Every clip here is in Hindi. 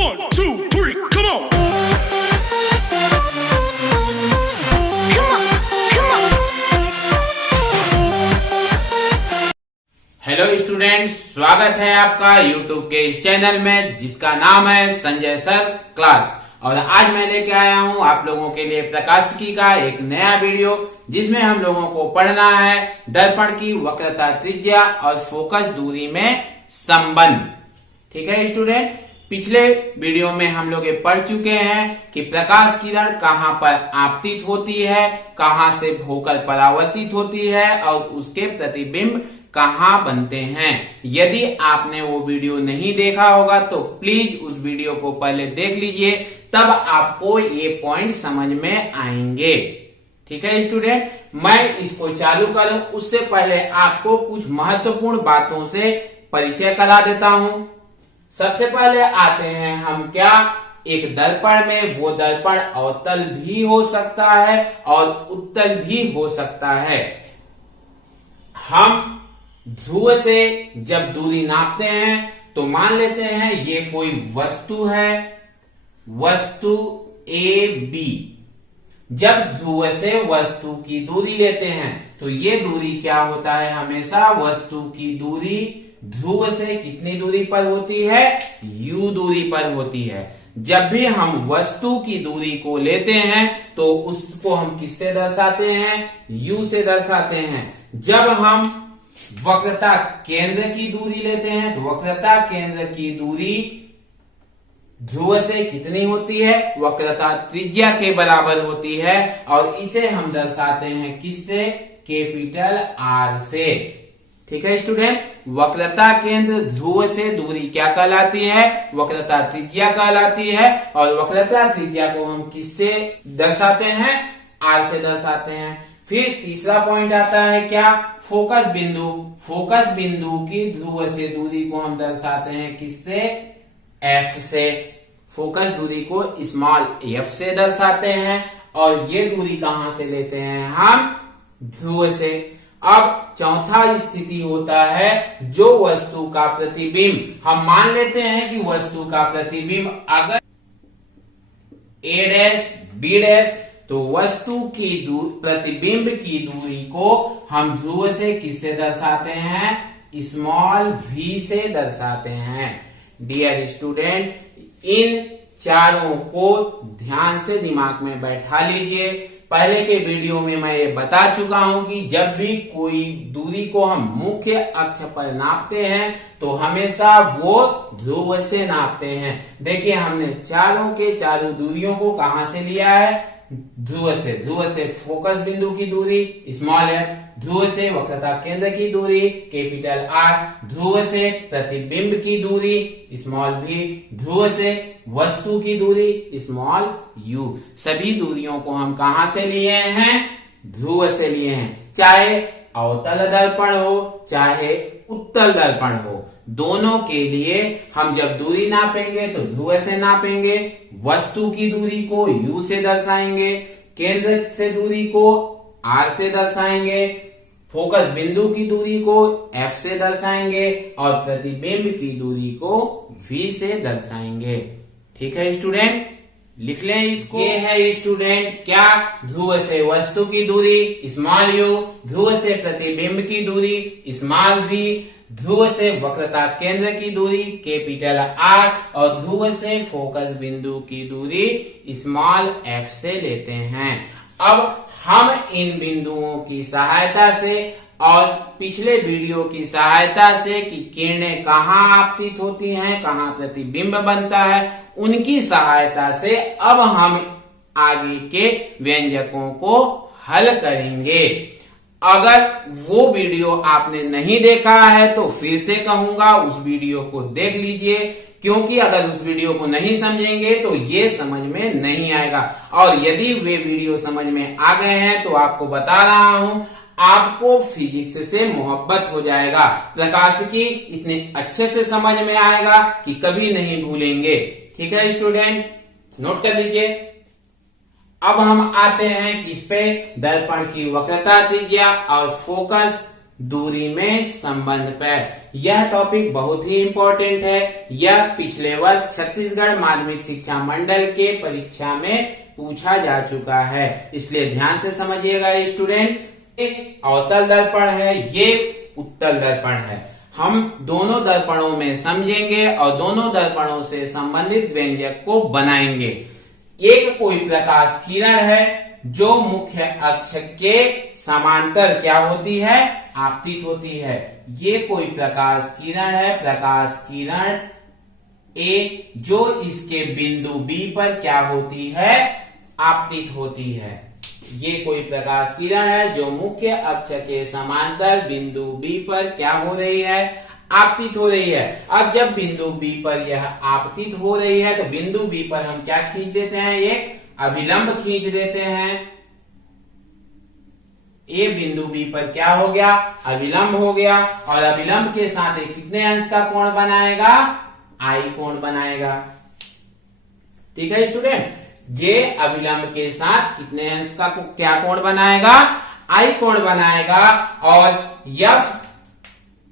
1, 2, 3, come on! हेलो स्टूडेंट्स, स्वागत है आपका यूट्यूब के इस चैनल में जिसका नाम है संजय सर क्लास। और आज मैं लेके आया हूं आप लोगों के लिए प्रकाशिकी का एक नया वीडियो जिसमें हम लोगों को पढ़ना है दर्पण की वक्रता, त्रिज्या और फोकस दूरी में संबंध। ठीक है स्टूडेंट, पिछले वीडियो में हम लोग ये पढ़ चुके हैं कि प्रकाश किरण कहाँ पर आपतित होती है, कहाँ से होकर परावर्तित होती है और उसके प्रतिबिंब कहाँ बनते हैं। यदि आपने वो वीडियो नहीं देखा होगा तो प्लीज उस वीडियो को पहले देख लीजिए, तब आपको ये पॉइंट समझ में आएंगे। ठीक है स्टूडेंट, मैं इसको चालू करूं उससे पहले आपको कुछ महत्वपूर्ण बातों से परिचय करा देता हूं। सबसे पहले आते हैं हम क्या, एक दर्पण में वो दर्पण अवतल भी हो सकता है और उत्तल भी हो सकता है। हम ध्रुव से जब दूरी नापते हैं तो मान लेते हैं ये कोई वस्तु है, वस्तु ए बी। जब ध्रुव से वस्तु की दूरी लेते हैं तो ये दूरी क्या होता है, हमेशा वस्तु की दूरी ध्रुव से कितनी दूरी पर होती है, u दूरी पर होती है। जब भी हम वस्तु की दूरी को लेते हैं तो उसको हम किससे दर्शाते हैं, u से दर्शाते हैं। जब हम वक्रता केंद्र की दूरी लेते हैं तो वक्रता केंद्र की दूरी ध्रुव से कितनी होती है, वक्रता त्रिज्या के बराबर होती है और इसे हम दर्शाते हैं किससे, कैपिटल आर से। ठीक है स्टूडेंट, वक्रता केंद्र ध्रुव से दूरी क्या कहलाती है, वक्रता त्रिज्या कहलाती है और वक्रता त्रिज्या को हम किससे दर्शाते हैं, आर से दर्शाते हैं। फिर तीसरा पॉइंट आता है क्या, फोकस बिंदु। फोकस बिंदु की ध्रुव से दूरी को हम दर्शाते हैं किससे, एफ से। फोकस दूरी को स्मॉल एफ से दर्शाते हैं और ये दूरी कहां से लेते हैं हम, ध्रुव से। अब चौथा स्थिति होता है जो वस्तु का प्रतिबिंब, हम मान लेते हैं कि वस्तु का प्रतिबिंब अगर ए डैश बी डैश, तो वस्तु की प्रतिबिंब की दूरी को हम ध्रुव से किससे दर्शाते हैं, स्मॉल v से दर्शाते हैं। डियर स्टूडेंट, इन चारों को ध्यान से दिमाग में बैठा लीजिए। पहले के वीडियो में मैं ये बता चुका हूं कि जब भी कोई दूरी को हम मुख्य अक्ष पर नापते हैं तो हमेशा वो ध्रुव से नापते हैं। देखिए हमने चारों के चारों दूरियों को कहां से लिया है, ध्रुव से। ध्रुव से फोकस बिंदु की दूरी स्मॉल है, ध्रुव से वक्रता केंद्र की दूरी कैपिटल आर, ध्रुव से प्रतिबिंब की दूरी स्मॉल v, ध्रुव से वस्तु की दूरी स्मॉल u। सभी दूरियों को हम कहां से लिए हैं, ध्रुव से लिए हैं। चाहे अवतल दर्पण हो चाहे उत्तल दर्पण हो, दोनों के लिए हम जब दूरी नापेंगे तो ध्रुव से नापेंगे, वस्तु की दूरी को u से दर्शाएंगे, केंद्र से दूरी को r से दर्शाएंगे, फोकस बिंदु की दूरी को f से दर्शाएंगे और प्रतिबिंब की दूरी को v से दर्शाएंगे। ठीक है स्टूडेंट, लिख लें इसको। ये है स्टूडेंट क्या, ध्रुव से वस्तु की दूरी स्मॉल u, ध्रुव से प्रतिबिंब की दूरी स्मॉल v, ध्रुव से वक्रता केंद्र की दूरी कैपिटल R और ध्रुव से फोकस बिंदु की दूरी स्मॉल f से लेते हैं। अब हम इन बिंदुओं की सहायता से और पिछले वीडियो की सहायता से कि किरणें कहाँ आपतित होती हैं, कहाँ प्रतिबिंब बनता है, उनकी सहायता से अब हम आगे के व्यंजकों को हल करेंगे। अगर वो वीडियो आपने नहीं देखा है तो फिर से कहूंगा उस वीडियो को देख लीजिए, क्योंकि अगर उस वीडियो को नहीं समझेंगे तो ये समझ में नहीं आएगा। और यदि वे वीडियो समझ में आ गए हैं तो आपको बता रहा हूं, आपको फिजिक्स से मोहब्बत हो जाएगा। प्रकाशिकी इतने अच्छे से समझ में आएगा कि कभी नहीं भूलेंगे। ठीक है स्टूडेंट, नोट कर लीजिए। अब हम आते हैं किस पे, दर्पण की वक्रता त्रिज्या और फोकस दूरी में संबंध पर। यह टॉपिक बहुत ही इंपॉर्टेंट है। यह पिछले वर्ष छत्तीसगढ़ माध्यमिक शिक्षा मंडल के परीक्षा में पूछा जा चुका है, इसलिए ध्यान से समझिएगा स्टूडेंट। एक अवतल दर्पण है, ये उत्तल दर्पण है। हम दोनों दर्पणों में समझेंगे और दोनों दर्पणों से संबंधित व्यंजक को बनाएंगे। एक कोई प्रकाश किरण है जो मुख्य अक्ष के समांतर क्या होती है, आपतित होती है। ये कोई प्रकाश किरण है, प्रकाश किरण ए, जो इसके बिंदु बी पर क्या होती है, आपतित होती है। ये कोई प्रकाश किरण है जो मुख्य अक्ष के समांतर बिंदु बी पर क्या हो रही है, आपतित हो रही है। अब जब बिंदु बी पर यह आपतित हो रही है तो बिंदु बी पर हम क्या खींच देते हैं, एक अभिलंब खींच देते हैं। ए बिंदु बी पर क्या हो गया, अभिलंब हो गया, और अभिलंब के साथ एक कितने अंश का कोण बनाएगा, आई कोण बनाएगा। ठीक है स्टूडेंट, ये अभिलंब के साथ कितने अंश का क्या कोण बनाएगा, आई कोण बनाएगा। और यफ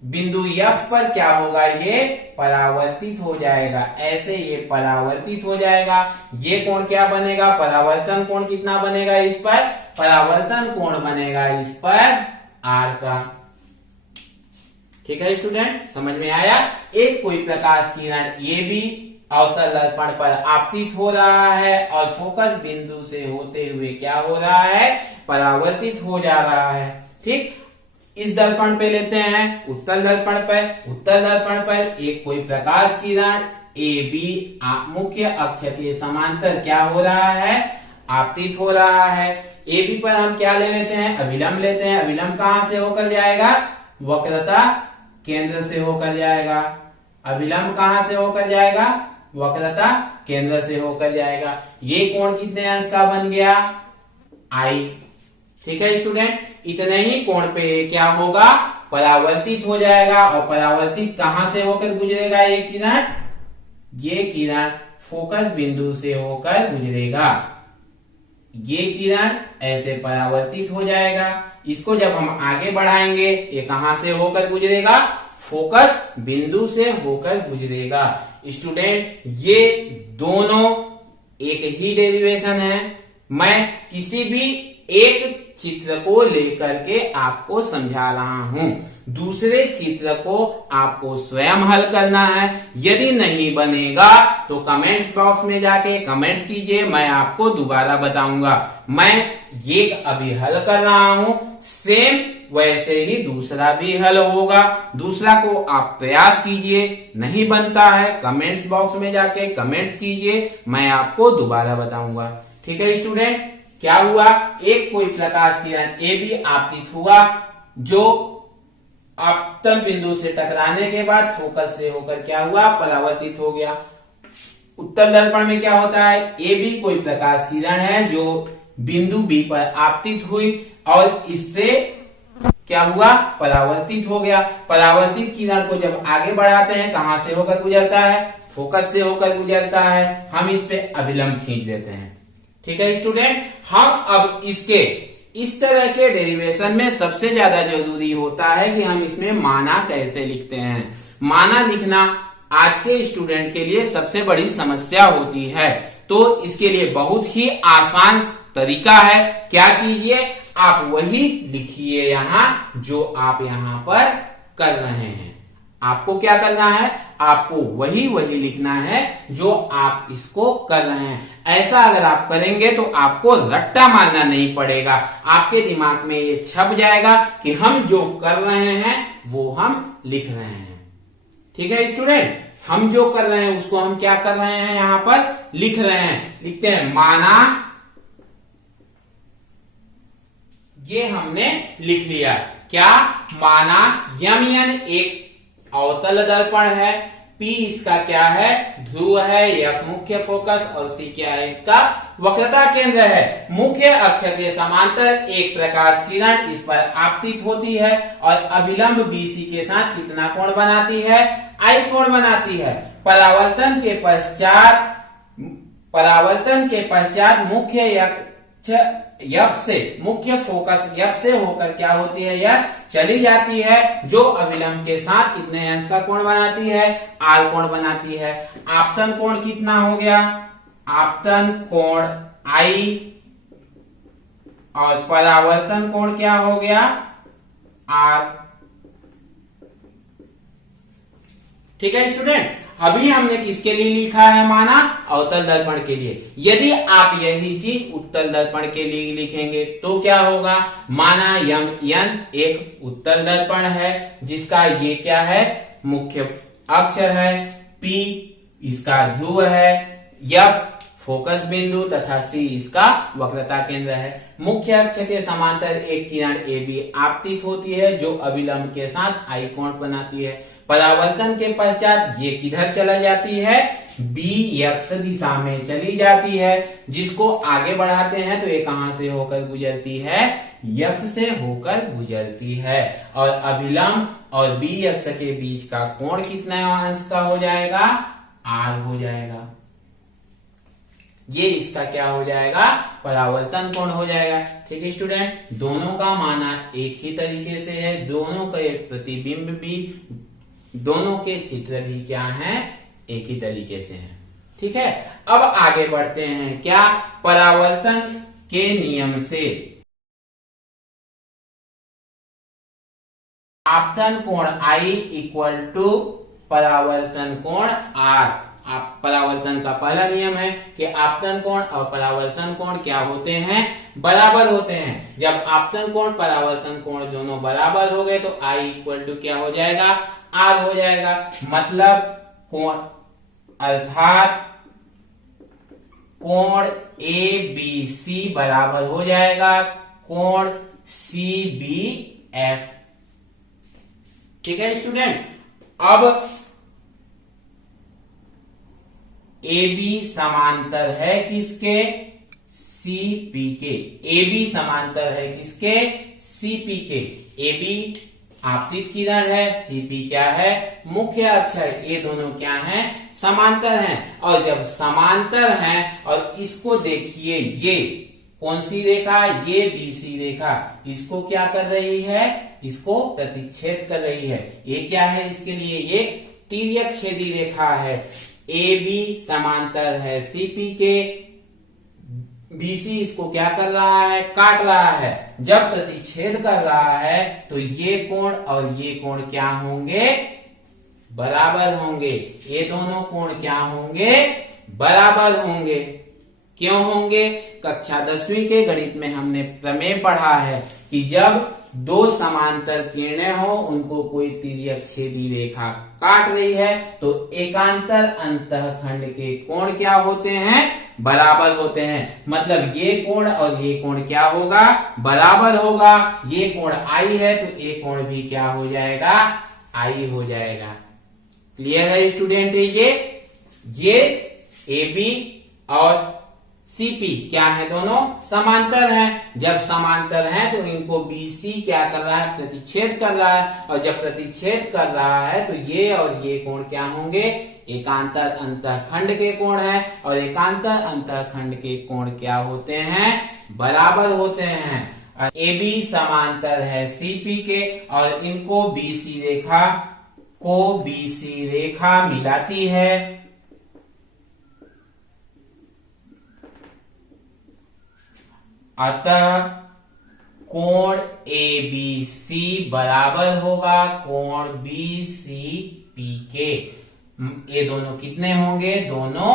बिंदु यफ पर क्या होगा, ये परावर्तित हो जाएगा। ऐसे ये परावर्तित हो जाएगा। ये कोण क्या बनेगा, परावर्तन कोण कितना बनेगा इस पर, परावर्तन कोण बनेगा इस पर आर का। ठीक है स्टूडेंट, समझ में आया। एक कोई प्रकाश किरण ये भी अवतल दर्पण पर आपतित हो रहा है और फोकस बिंदु से होते हुए क्या हो रहा है, परावर्तित हो जा रहा है। ठीक, इस दर्पण पे लेते हैं उत्तल दर्पण पर। उत्तल दर्पण पर एक कोई प्रकाश किरण ए बी मुख्य अक्ष के समांतर क्या हो रहा है, आपतित हो रहा है। ए बी पर हम क्या ले लेते हैं, अभिलंब लेते हैं। अभिलंब कहां से होकर जाएगा, वक्रता केंद्र से होकर जाएगा। अभिलंब कहां से होकर जाएगा, वक्रता केंद्र से होकर जाएगा। ये कोण कितने अंश का बन गया, आई। ठीक है स्टूडेंट, इतने ही कोण पे क्या होगा, परावर्तित हो जाएगा। और परावर्तित कहां से होकर गुजरेगा, ये किरण, ये किरण फोकस बिंदु से होकर गुजरेगा। ये किरण ऐसे परावर्तित हो जाएगा। इसको जब हम आगे बढ़ाएंगे, ये कहां से होकर गुजरेगा, फोकस बिंदु से होकर गुजरेगा। स्टूडेंट, ये दोनों एक ही डेरिवेशन है। मैं किसी भी एक चित्र को लेकर के आपको समझा रहा हूं, दूसरे चित्र को आपको स्वयं हल करना है। यदि नहीं बनेगा तो कमेंट्स बॉक्स में जाके कमेंट्स कीजिए, मैं आपको दोबारा बताऊंगा। मैं ये अभी हल कर रहा हूं, सेम वैसे ही दूसरा भी हल होगा। दूसरा को आप प्रयास कीजिए, नहीं बनता है कमेंट्स बॉक्स में जाके कमेंट्स कीजिए, मैं आपको दोबारा बताऊंगा। ठीक है स्टूडेंट, क्या हुआ, एक कोई प्रकाश किरण ए बी आपतित हुआ, जो आपतन बिंदु से टकराने के बाद फोकस से होकर क्या हुआ, परावर्तित हो गया। उत्तल दर्पण में क्या होता है, ए बी कोई प्रकाश किरण है जो बिंदु बी पर आपतित हुई और इससे क्या हुआ, परावर्तित हो गया। परावर्तित किरण को जब आगे बढ़ाते हैं कहां से होकर गुजरता है, फोकस से होकर गुजरता है। हम इस पे अभिलंब खींच देते हैं। ठीक है स्टूडेंट, हम अब इसके इस तरह के डेरिवेशन में सबसे ज्यादा जरूरी होता है कि हम इसमें माना कैसे लिखते हैं। माना लिखना आज के स्टूडेंट के लिए सबसे बड़ी समस्या होती है, तो इसके लिए बहुत ही आसान तरीका है। क्या कीजिए, आप वही लिखिए यहाँ जो आप यहाँ पर कर रहे हैं। आपको क्या करना है, आपको वही लिखना है जो आप इसको कर रहे हैं। ऐसा अगर आप करेंगे तो आपको रट्टा मारना नहीं पड़ेगा, आपके दिमाग में ये छप जाएगा कि हम जो कर रहे हैं वो हम लिख रहे हैं। ठीक है स्टूडेंट, हम जो कर रहे हैं उसको हम क्या कर रहे हैं, यहां पर लिख रहे हैं। लिखते हैं माना, ये हमने लिख लिया। क्या, माना यमयन एक अवतल दर्पण है, P इसका क्या है, ध्रुव है, F मुख्य फोकस और C क्या है, इसका वक्रता केंद्र है। मुख्य अक्ष के समांतर एक प्रकाश किरण इस पर आपतित होती है और अभिलंब BC के साथ कितना कोण बनाती है, I कोण बनाती है। परावर्तन के पश्चात मुख्य यफ से मुख्य फोकस यफ से होकर क्या होती है, यह चली जाती है, जो अभिलंब के साथ कितने अंश का कोण बनाती है, आर कोण बनाती है। आपतन कोण कितना हो गया, आपतन कोण आई और परावर्तन कोण क्या हो गया, आर। ठीक है स्टूडेंट, अभी हमने किसके लिए लिखा है, माना अवतल दर्पण के लिए। यदि आप यही चीज उत्तल दर्पण के लिए लिखेंगे तो क्या होगा, माना यन एक उत्तल दर्पण है जिसका ये क्या है, मुख्य अक्ष है, पी इसका ध्रुव है, एफ फोकस बिंदु तथा सी इसका वक्रता केंद्र है। मुख्य अक्ष के समांतर एक किरण ए बी आपतित होती है जो अभिलंब के साथ आई कोण बनाती है। परावर्तन के पश्चात ये किधर चला जाती है, बी एक्स दिशा में चली जाती है, जिसको आगे बढ़ाते हैं तो ये कहां से होकर गुजरती है, एफ से होकर गुजरती है। और अभिलंब और बी एक्स के बीच का कोण कितना अंश का हो जाएगा, आर हो जाएगा। ये इसका क्या हो जाएगा, परावर्तन कोण हो जाएगा। ठीक है स्टूडेंट, दोनों का माना एक ही तरीके से है, दोनों के प्रतिबिंब भी, दोनों के चित्र भी क्या हैं, एक ही तरीके से हैं। ठीक है, अब आगे बढ़ते हैं, क्या, परावर्तन के नियम से आपतन कोण आई इक्वल टू परावर्तन कोण आर। आप परावर्तन का पहला नियम है कि आपतन कोण और परावर्तन कोण क्या होते हैं, बराबर होते हैं। जब आपतन कोण परावर्तन कोण दोनों बराबर हो गए तो आई इक्वल टू क्या हो जाएगा, आर हो जाएगा। मतलब कोण अर्थात कोण ए बी सी बराबर हो जाएगा कोण सी बी एफ। ठीक है स्टूडेंट, अब ए बी समांतर है किसके, सी पी के। ए बी समांतर है किसके, सी पी के। ए बी आपतित किरण है, सी पी क्या है, मुख्य अक्ष है। ये दोनों क्या हैं, समांतर हैं। और जब समांतर हैं और इसको देखिए, ये कौन सी रेखा, ये बीसी रेखा इसको क्या कर रही है, इसको प्रतिच्छेद कर रही है। ये क्या है, इसके लिए ये तिर्यक छेदी रेखा है। ए बी समांतर है सीपी के, बीसी इसको क्या कर रहा है, काट रहा है। जब प्रतिच्छेद कर रहा है तो ये कोण और ये कोण क्या होंगे, बराबर होंगे। ये दोनों कोण क्या होंगे, बराबर होंगे। क्यों होंगे, कक्षा 10वीं के गणित में हमने प्रमेय पढ़ा है कि जब दो समांतर किरणें हो, उनको कोई तिर्यक छेदी रेखा काट रही है तो एकांतर अंतःखंड के कोण क्या होते हैं, बराबर होते हैं। मतलब ये कोण और ये कोण क्या होगा, बराबर होगा। ये कोण आई है तो ये कोण भी क्या हो जाएगा, आई हो जाएगा। क्लियर है स्टूडेंट, ये ए बी और सीपी क्या है, दोनों समांतर हैं। जब समांतर हैं तो इनको बीसी क्या कर रहा है, प्रतिच्छेद कर रहा है। और जब प्रतिच्छेद कर रहा है तो ये और ये कोण क्या होंगे, एकांतर अंतःखंड के कोण है। और एकांतर अंतःखंड के कोण क्या होते हैं, बराबर होते हैं। ए बी समांतर है सीपी के और इनको बीसी रेखा मिलाती है। अतः कोण ए बी सी बराबर होगा कोण बी सी पी के। ये दोनों कितने होंगे, दोनों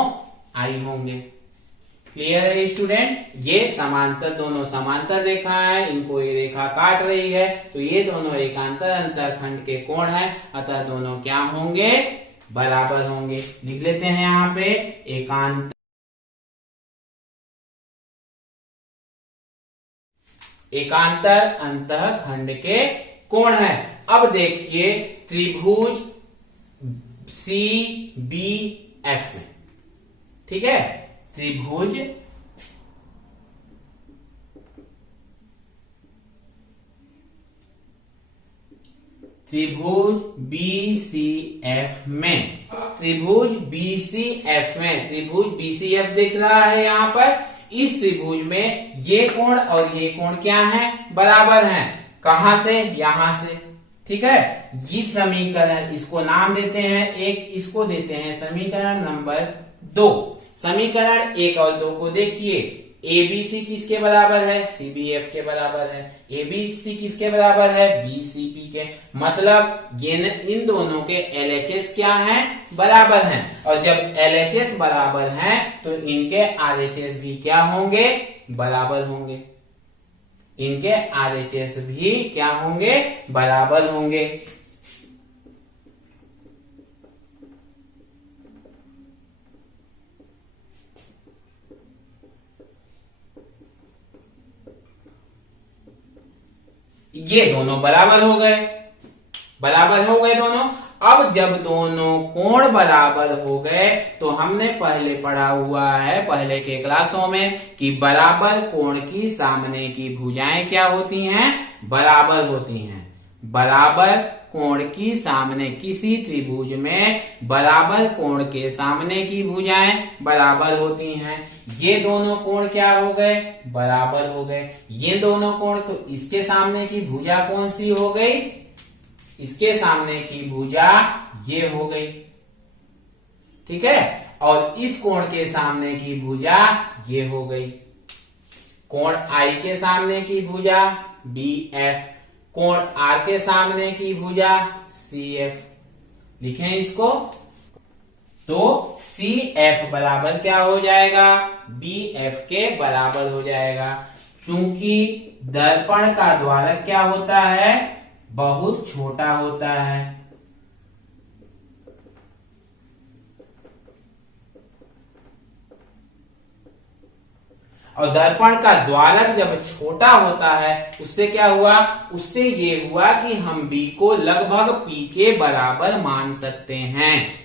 आई होंगे। क्लियर है स्टूडेंट, ये समांतर, दोनों समांतर रेखा है, इनको ये रेखा काट रही है तो ये दोनों एकांतर अंतःखंड के कोण है। अतः दोनों क्या होंगे, बराबर होंगे। लिख लेते हैं यहाँ पे एकांतर अंतःखंड के कोण है। अब देखिए त्रिभुज सी बी एफ में, ठीक है, त्रिभुज बी सी एफ में, त्रिभुज बी सी एफ में, त्रिभुज बी सी एफ दिख रहा है यहाँ पर। इस त्रिभुज में ये कोण और ये कोण क्या है, बराबर हैं। कहां से, यहां से। ठीक है, ये समीकरण, इसको नाम देते हैं एक, इसको देते हैं समीकरण नंबर 2। समीकरण 1 और 2 को देखिए। एबीसी किसके बराबर है, सीबीएफ के बराबर है। एबीसी किसके बराबर है, बीसीपी के। मतलब ये इन दोनों के एलएचएस क्या हैं, बराबर हैं। और जब एलएचएस बराबर हैं तो इनके आरएचएस भी क्या होंगे, बराबर होंगे। इनके आरएचएस भी क्या होंगे, बराबर होंगे। ये दोनों बराबर हो गए, बराबर हो गए दोनों। अब जब दोनों कोण बराबर हो गए तो हमने पहले पढ़ा हुआ है पहले के क्लासों में कि बराबर कोण की सामने की भुजाएं क्या होती हैं, बराबर होती हैं। बराबर कोण की सामने, किसी त्रिभुज में बराबर कोण के सामने की भुजाएं बराबर होती हैं। ये दोनों कोण क्या हो गए, बराबर हो गए। ये दोनों कोण, तो इसके सामने की भुजा कौन सी हो गई, इसके सामने की भुजा ये हो गई। ठीक है, और इस कोण के सामने की भुजा ये हो गई। कोण आई के सामने की भुजा BF, कोण R के सामने की भुजा CF। लिखें इसको, तो CF बराबर क्या हो जाएगा, BF के बराबर हो जाएगा। चूंकि दर्पण का द्वारक क्या होता है, बहुत छोटा होता है। और दर्पण का द्वारक जब छोटा होता है उससे क्या हुआ, उससे ये हुआ कि हम B को लगभग P के बराबर मान सकते हैं।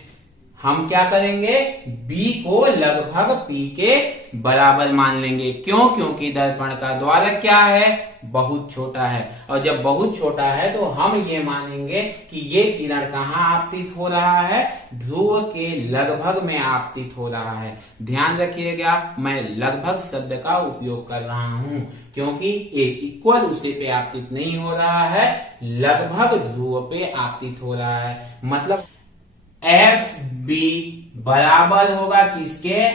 हम क्या करेंगे, B को लगभग P के बराबर मान लेंगे। क्यों, क्योंकि दर्पण का द्वारक क्या है, बहुत छोटा है। और जब बहुत छोटा है तो हम ये मानेंगे कि ये किरण कहाँ आपतित हो रहा है, ध्रुव के लगभग में आपतित हो रहा है। ध्यान रखिएगा, मैं लगभग शब्द का उपयोग कर रहा हूं क्योंकि एक इक्वल उसे पे आपतित नहीं हो रहा है, लगभग ध्रुव पे आपतित हो रहा है। मतलब FB बराबर होगा किसके,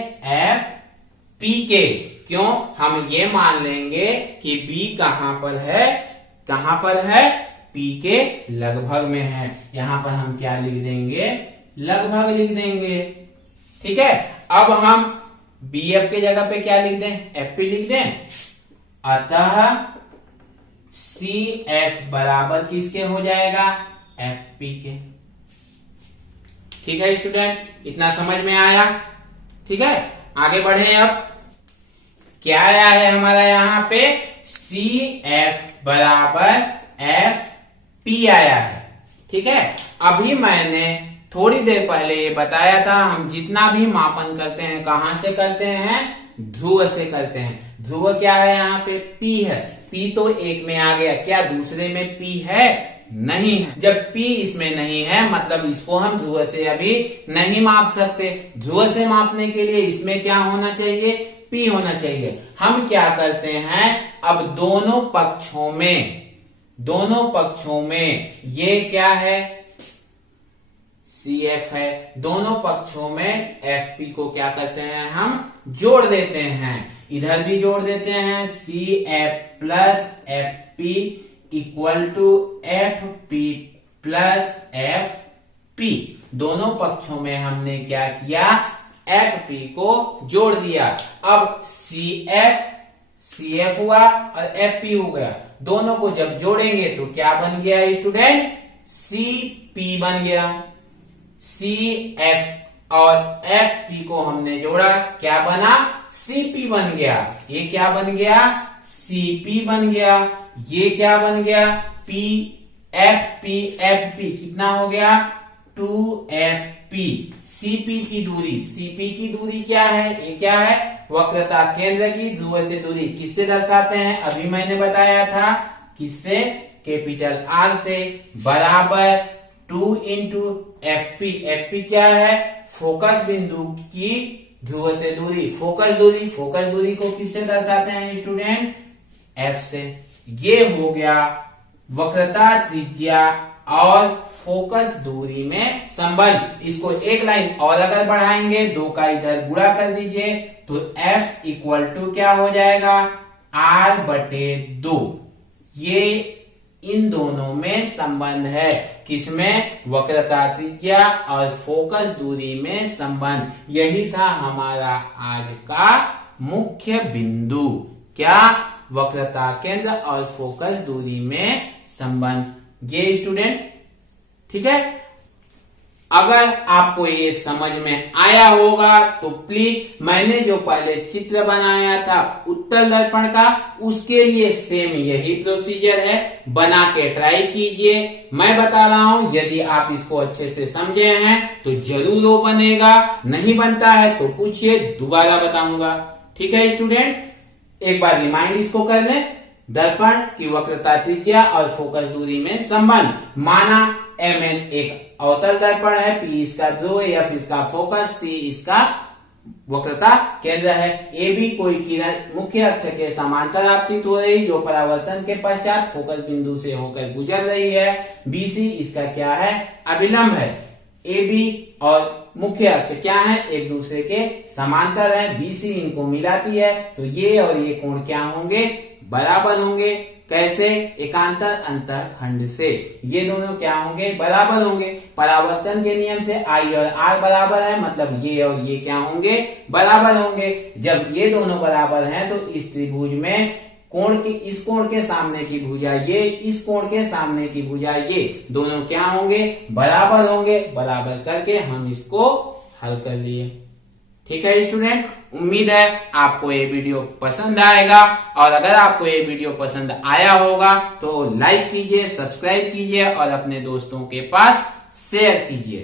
FP के। क्यों, हम ये मान लेंगे कि B कहां पर है, कहां पर है, P के लगभग में है। यहां पर हम क्या लिख देंगे, लगभग लिख देंगे। ठीक है, अब हम BF के जगह पे क्या लिख दें, FP लिख दें। अतः CF बराबर किसके हो जाएगा, FP के। ठीक है स्टूडेंट, इतना समझ में आया। ठीक है, आगे बढ़े। अब क्या आया है हमारा यहाँ पे, CF बराबर FP आया है। ठीक है, अभी मैंने थोड़ी देर पहले ये बताया था, हम जितना भी मापन करते हैं कहां से करते हैं, ध्रुव से करते हैं। ध्रुव क्या है, यहाँ पे P है। P तो एक में आ गया, क्या दूसरे में P है, नहीं है। जब P इसमें नहीं है मतलब इसको हम ध्रुव से अभी नहीं माप सकते। ध्रुव से मापने के लिए इसमें क्या होना चाहिए, P होना चाहिए। हम क्या करते हैं, अब दोनों पक्षों में ये क्या है, CF है। दोनों पक्षों में FP को क्या करते हैं, हम जोड़ देते हैं। इधर भी जोड़ देते हैं, CF plus FP equal to FP plus FP। दोनों पक्षों में हमने क्या किया, FP को जोड़ दिया। अब CF हुआ और FP हो गया। दोनों को जब जोड़ेंगे तो क्या बन गया स्टूडेंट, CP बन गया। CF और FP को हमने जोड़ा, क्या बना, CP बन गया। ये क्या बन गया, CP बन गया। ये क्या बन गया, FP कितना हो गया, 2FP। CP की दूरी क्या है, ये क्या है, वक्रता केंद्र की ध्रुव से दूरी। किससे दर्शाते हैं, अभी मैंने बताया था, किससे, कैपिटल R से, बराबर 2 इंटू FP। FP क्या है, फोकस बिंदु की ध्रुव से दूरी, फोकस दूरी को किससे दर्शाते हैं स्टूडेंट? एफ से। ये हो गया वक्रता त्रिज्या और फोकस दूरी में संबंध। इसको एक लाइन और अगर बढ़ाएंगे, 2 का इधर गुणा कर दीजिए तो F इक्वल टू क्या हो जाएगा? R/2। ये इन दोनों में संबंध है। किसमें? वक्रता त्रिज्या और फोकस दूरी में संबंध। यही था हमारा आज का मुख्य बिंदु। क्या? वक्रता केंद्र और फोकस दूरी में संबंध। ये स्टूडेंट ठीक है। अगर आपको ये समझ में आया होगा तो प्लीज, मैंने जो पहले चित्र बनाया था उत्तल दर्पण का, उसके लिए सेम यही प्रोसीजर है, बना के ट्राई कीजिए। मैं बता रहा हूं, यदि आप इसको अच्छे से समझे हैं तो जरूर वो बनेगा, नहीं बनता है तो पूछिए, दोबारा बताऊंगा। ठीक है स्टूडेंट, एक बार रिमाइंड इसको कर लें। दर्पण की वक्रता त्रिज्या और फोकस दूरी में संबंध। माना Mn एक अवतल दर्पण है, P इसका ध्रुव, F इसका फोकस, C इसका वक्रता केंद्र है। AB कोई किरण मुख्य अक्ष के समांतर आपतित हो रही, जो परावर्तन के पश्चात फोकस बिंदु से होकर गुजर रही है। BC इसका क्या है? अभिलंब है। AB और मुख्य अक्ष क्या है? एक दूसरे के समांतर है। BC इनको मिलाती है, तो ये और ये कोण क्या होंगे? बराबर होंगे। कैसे? एकांतर अंतःखंड से ये दोनों क्या होंगे? बराबर होंगे। परावर्तन के नियम से I और R बराबर है, मतलब ये और ये क्या होंगे? बराबर होंगे। जब ये दोनों बराबर हैं तो इस त्रिभुज में कोण की, इस कोण के सामने की भुजा ये, इस कोण के सामने की भुजा ये, दोनों क्या होंगे? बराबर होंगे। बराबर करके हम इसको हल कर लिए। ठीक है स्टूडेंट, उम्मीद है आपको ये वीडियो पसंद आएगा, और अगर आपको ये वीडियो पसंद आया होगा तो लाइक कीजिए, सब्सक्राइब कीजिए और अपने दोस्तों के पास शेयर कीजिए।